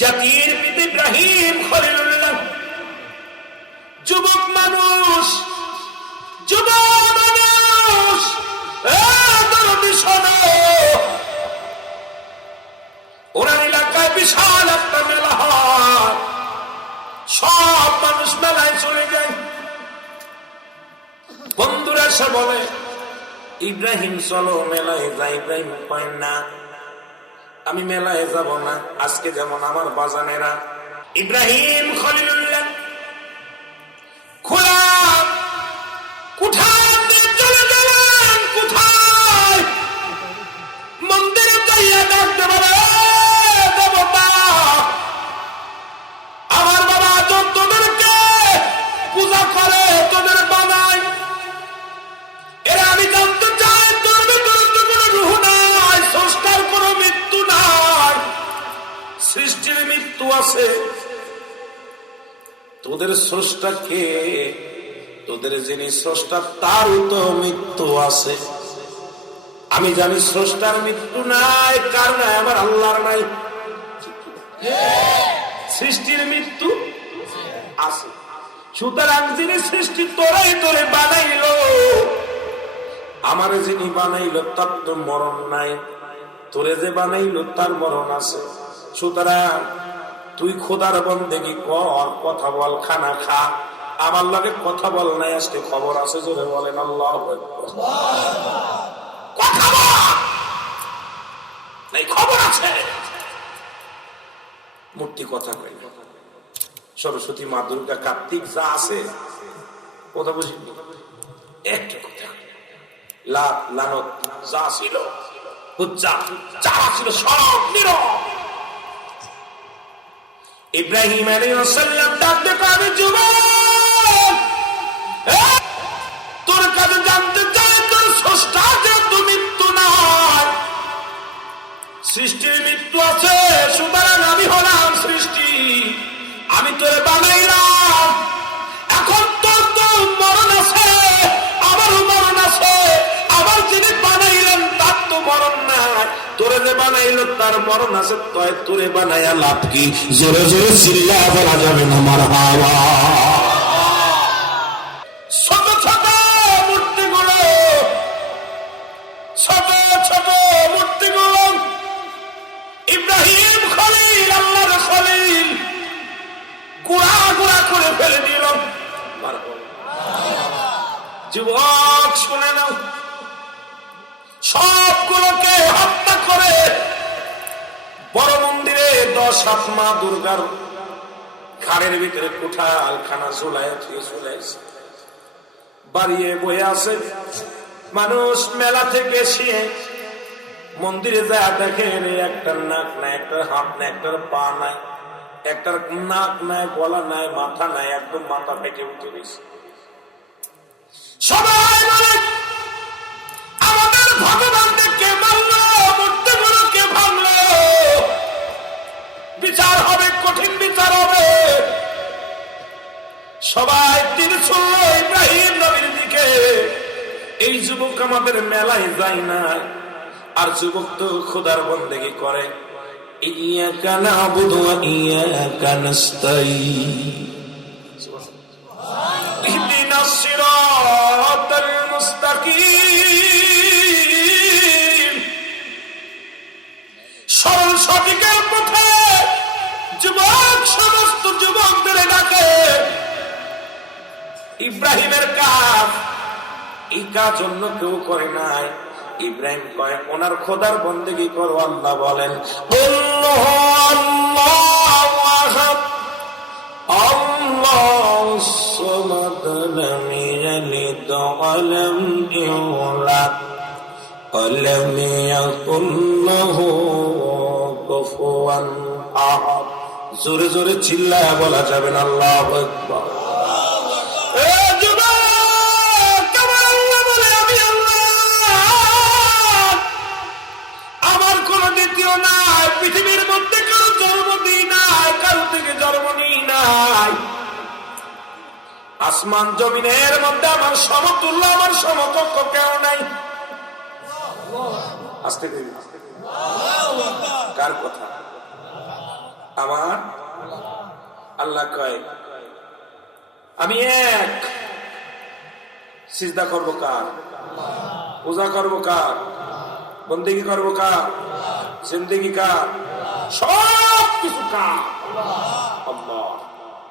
জাতির পিতা ইব্রাহিম খলিলুল্লাহ যুবক মানুষ, ওনার এলাকায় বিশাল একটা মেলা হয়, সব মানুষ মেলায় চলে যায়। বন্ধুরা এসে বলে ইব্রাহিম চলো মেলায় যাই। ইব্রাহিম কয় না, আমি মেলায় যাব না, আজকে যেমন আমার বাজানেরা। ইব্রাহিম খলিলুল্লাহ খোলা কোথায় চলে গেলেন, কোথায় মন্দিরে যাইয়া ডাকতে পারে দেবতা, আমার বাবা তোদেরকে পূজা করে, তোদের বানায়, এরা আমি জানতে চাই তোর ভিতরে তো কোনো রূহ নাই, স্রষ্টার কোনো মৃত্যু নাই, সৃষ্টির মৃত্যু আছে, তোদের স্রষ্টা কে? তোদের যিনি স্রষ্টা তারও তো মৃত্যু আছে। আমি জানি স্রষ্টার মৃত্যু নাই, কার নাই? আমার আল্লাহর নাই। সৃষ্টির মৃত্যু আছে, সুতরাং যিনি সৃষ্টি তোরাই তোরে বানাইলো, আমারে যিনি বানাইলো তার তো মরণ নাই, তোরে যে বানাইলো তার মরণ আছে। সুতরাং তুই খোদার বন্দেগি কর, কথা বল, খানা খা, আমার লগে কথা বল নাই, আজকে খবর আছে, জোরে বলেন আল্লাহু আকবার। কথা বল নাই, খবর আছে। মূর্তি কথা কই, সরস্বতী মা দুর্গা কার্তিক যা আছে কথা বুঝিনি, একটা কথা লাত লানত যা ছিল, হুজ্জা যা ছিল সব নীরব। ইব্রাহিম আলাইহিস সালাম ডাকতে পারে যুবক, তোর কাছে জানতে চাই তোর স্রষ্টার যেহেতু মৃত্যু নাই, সৃষ্টির মৃত্যু আছে, সুতরাং আমি হলাম সৃষ্টি, আমি তোরে বানাইলাম, এখন তোর তো মরণ আছে, আমারও মরণ আছে, আবার যিনি বানাইলেন তার তো মরণ নাই, তোরে যে বানাইল তার মরণ আছে, তয় তোরে বানাইয়া লাভ কি? জোরে জোরে চিল্লায়া বলা যাবে না মারহাবা। ছোট ছোট মূর্তিগুলো, ছোট ছোট মূর্তিগুলো ইব্রাহিম খলিল, আল্লাহর খলিল, গুড়া গুড়া করে ফেলে দিল। যুবক শুনে নাও, সবগুলোকে হত্যা করে বড় মন্দিরে 10 হাত মা দুর্গার ঘাড়ের ভিতরে কোঠালখানা ঝুলাইছে, বাড়িয়ে বয়ে আছে। মানুষ মেলা থেকে এসে মন্দিরে যায়, দেখে একটা নাক নাই, একটা হাত নাই, একটা পা নাই, একটা নাক নাই, গলা নাই, মাথা নাই, একদম মাথা পেটে উঠে গেছে। সবাই বলে আমাদের ভগবানকে কে মারলো, মূর্তিগুলো কে ভাঙলো, বিচার হবে, কঠিন বিচার হবে। সবাই তীর ছুড়লো ইব্রাহিম নবীর দিকে। এই যুবক আমাদের মেলায় যায় না, আর যুবক তো খোদার বন্দেগী করে। ইয়াকা না'বুদু ওয়া ইয়াকা নাস্তাঈন, ইহদিনাস সিরাতাল মুস্তাকিম, সরল সঠিকের পথে যুবক সমস্ত যুবকদের ডাকে। ইব্রাহিমের কাজ, এই কাজ অন্য কেউ করে নাই। ইব্রাহিম কয় ওনার খোদার বন্দেগী করো। আল্লাহ বলেন আল্লাহু আহাদ আল্লাহুস সামাদ লাম ইয়ালিদ ওয়া লাম ইউলাদ ওয়া লাম ইয়াকুল লাহু কুফুয়ান আহাদ। জোরে জোরে চিল্লায়া বলা যাবে না আল্লাহু আকবার। পৃথিবীর মধ্যে কারো জন্ম দিই নাই, কারো থেকে জন্ম নিই নাই। আসমান জমিনের মধ্যে আমার সমতুল্য, আমার সমকক্ষ কেউ নাই। আস্তে কার কথা? আমার আল্লাহ কয় আমি এক, সিজদা করবো কার? পূজা করবো কার? বন্দেগী করবো কার? জিন্দেগি কার? সব কিছু কার? আল্লাহ।